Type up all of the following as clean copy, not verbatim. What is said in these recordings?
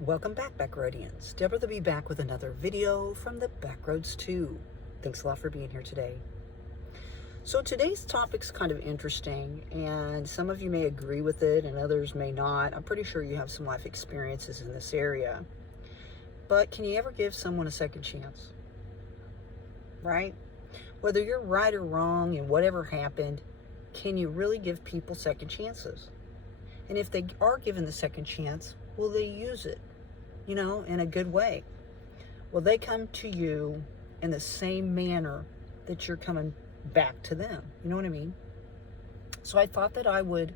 Welcome back, Backroadians. Deborah will be back with another video from the Backroads 2. Thanks a lot for being here today. So today's topic's kind of interesting, and some of you may agree with it and others may not. I'm pretty sure you have some life experiences in this area. But can you ever give someone a second chance? Right? Whether you're right or wrong in whatever happened, can you really give people second chances? And if they are given the second chance, will they use it, in a good way? Will they come to you in the same manner that you're coming back to them? You know what I mean? So I thought that I would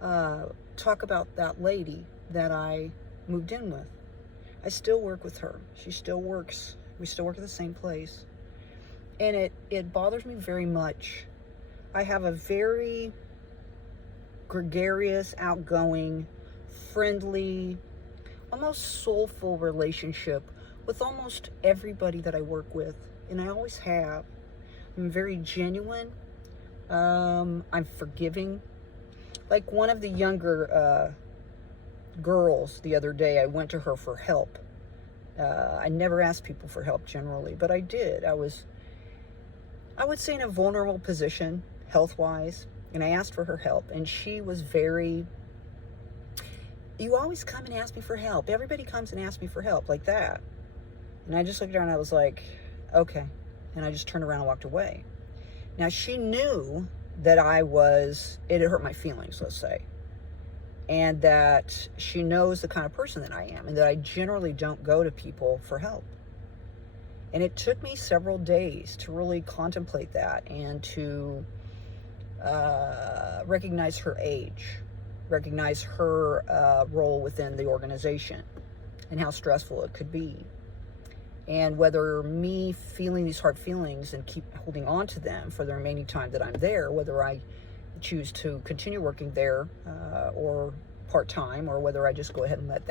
talk about that lady that I moved in with. I still work with her. She still works. We still work at the same place. And it bothers me very much. I have a very gregarious, outgoing, friendly, almost soulful relationship with almost everybody that I work with, and I always have. I'm very genuine. I'm forgiving. Like one of the younger girls the other day, I went to her for help. I never ask people for help generally, but I did. I would say, in a vulnerable position, health-wise, and I asked for her help, and she was very, you always come and ask me for help. Everybody comes and asks me for help, like that. And I just looked at her and I was like, okay. And I just turned around and walked away. Now, she knew that it had hurt my feelings, let's say. And that she knows the kind of person that I am, and that I generally don't go to people for help. And it took me several days to really contemplate that and to recognize her age, recognize her role within the organization and how stressful it could be. And whether me feeling these hard feelings and keep holding on to them for the remaining time that I'm there, whether I choose to continue working there or part-time, or whether I just go ahead and let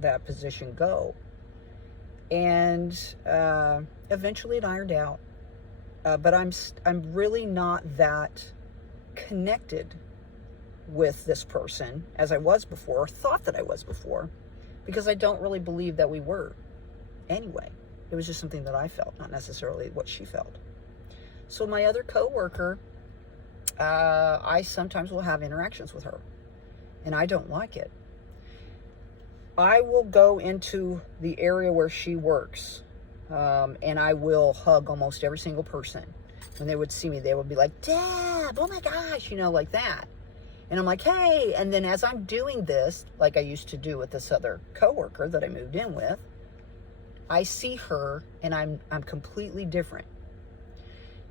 that position go. And eventually it ironed out. But I'm really not that connected with this person as I was before, or thought that I was before, because I don't really believe that we were anyway. It was just something that I felt, not necessarily what she felt. So my other coworker, I sometimes will have interactions with her, and I don't like it. I will go into the area where she works, and I will hug almost every single person. When they would see me, they would be like, Deb, oh my gosh, like that. And I'm like, hey. And then as I'm doing this, like I used to do with this other coworker that I moved in with, I see her and I'm completely different.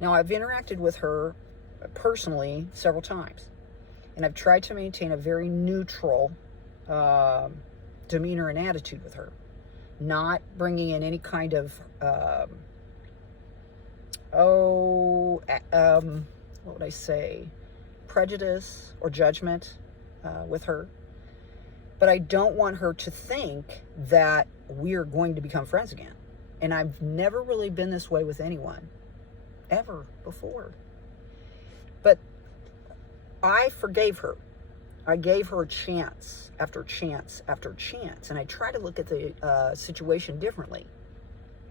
Now, I've interacted with her personally several times, and I've tried to maintain a very neutral demeanor and attitude with her, not bringing in any kind of what would I say, prejudice or judgment with her. But I don't want her to think that we're going to become friends again. And I've never really been this way with anyone ever before. But I forgave her. I gave her chance after chance after chance. And I try to look at the situation differently.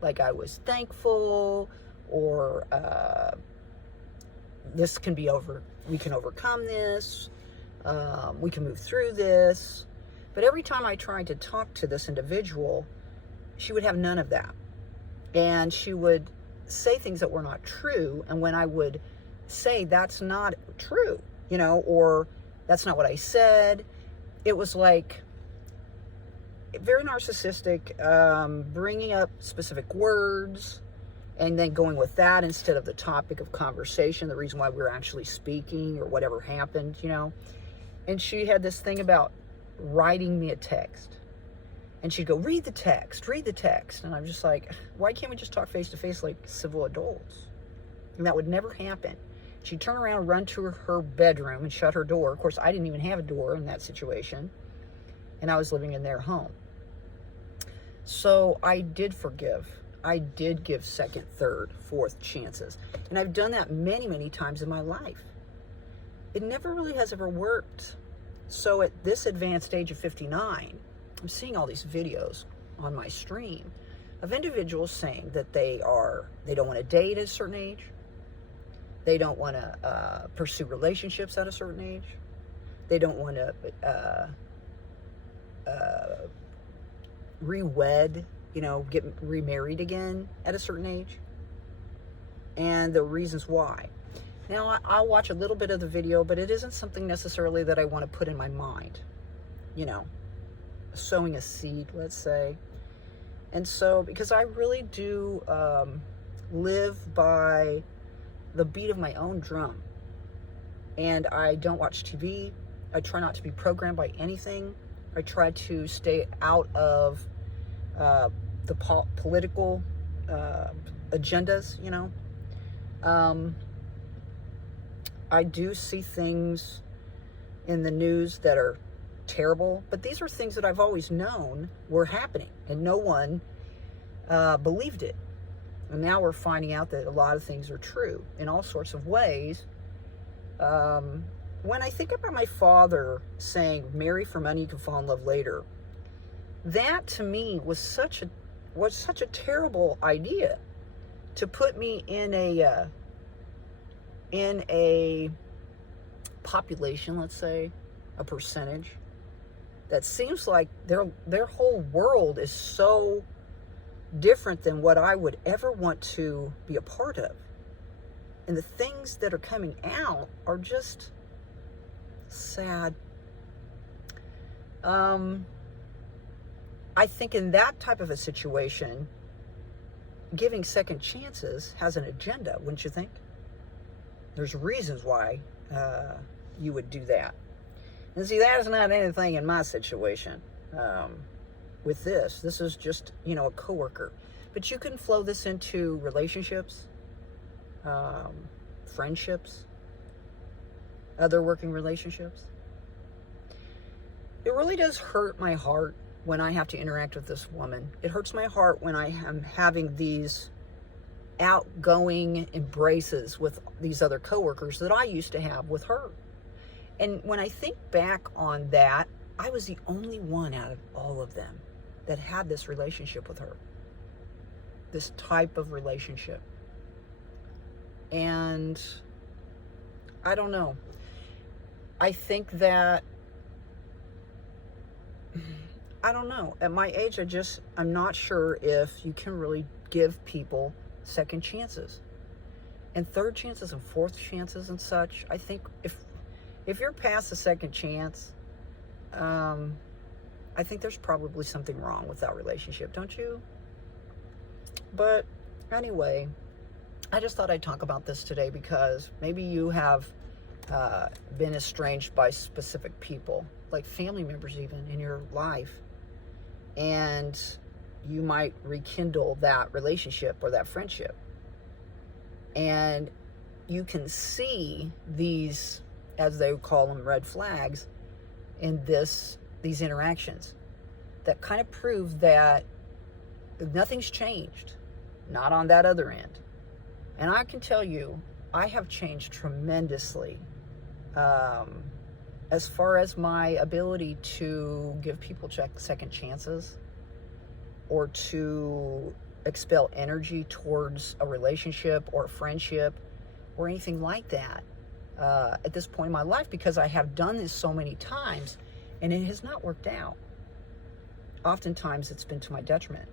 Like I was thankful, or this can be over. We can overcome this. We can move through this. But every time I tried to talk to this individual, she would have none of that. And she would say things that were not true. And when I would say that's not true, or that's not what I said, it was like very narcissistic, bringing up specific words and then going with that instead of the topic of conversation, the reason why we were actually speaking or whatever happened, And she had this thing about writing me a text. And she'd go, read the text. And I'm just like, why can't we just talk face to face like civil adults? And that would never happen. She'd turn around, run to her bedroom and shut her door. Of course, I didn't even have a door in that situation. And I was living in their home. So I did forgive. I did give second, third, fourth chances. And I've done that many, many times in my life. It never really has ever worked. So at this advanced age of 59, I'm seeing all these videos on my stream of individuals saying that they don't want to date at a certain age. They don't want to pursue relationships at a certain age. They don't want to re-wed, get remarried again at a certain age. And the reasons why. Now, I'll watch a little bit of the video, but it isn't something necessarily that I want to put in my mind. Sowing a seed, let's say. And so, because I really do live by the beat of my own drum. And I don't watch TV. I try not to be programmed by anything. I try to stay out of the political agendas, I do see things in the news that are terrible, but these are things that I've always known were happening, and no one believed it. And now we're finding out that a lot of things are true in all sorts of ways. When I think about my father saying, marry for money, you can fall in love later, that to me was such a terrible idea, to put me in a population, let's say, a percentage, that seems like their whole world is so different than what I would ever want to be a part of. And the things that are coming out are just sad. I think in that type of a situation, giving second chances has an agenda, wouldn't you think? There's reasons why you would do that. And see, that is not anything in my situation with this. This is just, a coworker. But you can flow this into relationships, friendships, other working relationships. It really does hurt my heart when I have to interact with this woman. It hurts my heart when I am having these outgoing embraces with these other coworkers that I used to have with her. And when I think back on that, I was the only one out of all of them that had this relationship with her, this type of relationship. And I don't know. I think that, I don't know. At my age, I'm not sure if you can really give people second chances and third chances and fourth chances and such. I think if you're past the second chance, I think there's probably something wrong with that relationship, don't you? But anyway, I just thought I'd talk about this today because maybe you have been estranged by specific people, like family members even in your life, and you might rekindle that relationship or that friendship. And you can see these, as they would call them, red flags in these interactions that kind of prove that nothing's changed, not on that other end. And I can tell you, I have changed tremendously as far as my ability to give people second chances or to expel energy towards a relationship or a friendship or anything like that at this point in my life, because I have done this so many times and it has not worked out. Oftentimes it's been to my detriment.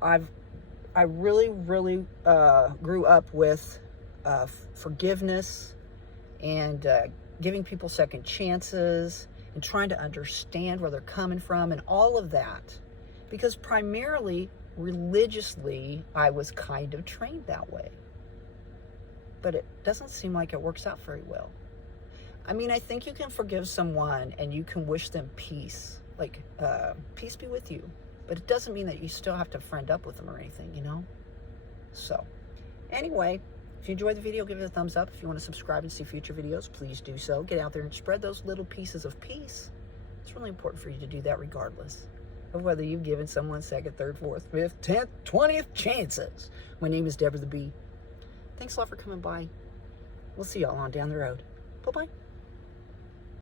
I really grew up with forgiveness and giving people second chances and trying to understand where they're coming from and all of that, because primarily religiously I was kind of trained that way. But it doesn't seem like it works out very well. I mean, I think you can forgive someone and you can wish them peace, like peace be with you, but it doesn't mean that you still have to friend up with them or anything, So anyway, if you enjoyed the video, give it a thumbs up. If you want to subscribe and see future videos, please do so. Get out there and spread those little pieces of peace. It's really important for you to do that regardless of whether you've given someone second, third, fourth, fifth, 10th, 20th chances. My name is Deborah the Bee. Thanks a lot for coming by. We'll see y'all on down the road. Bye-bye.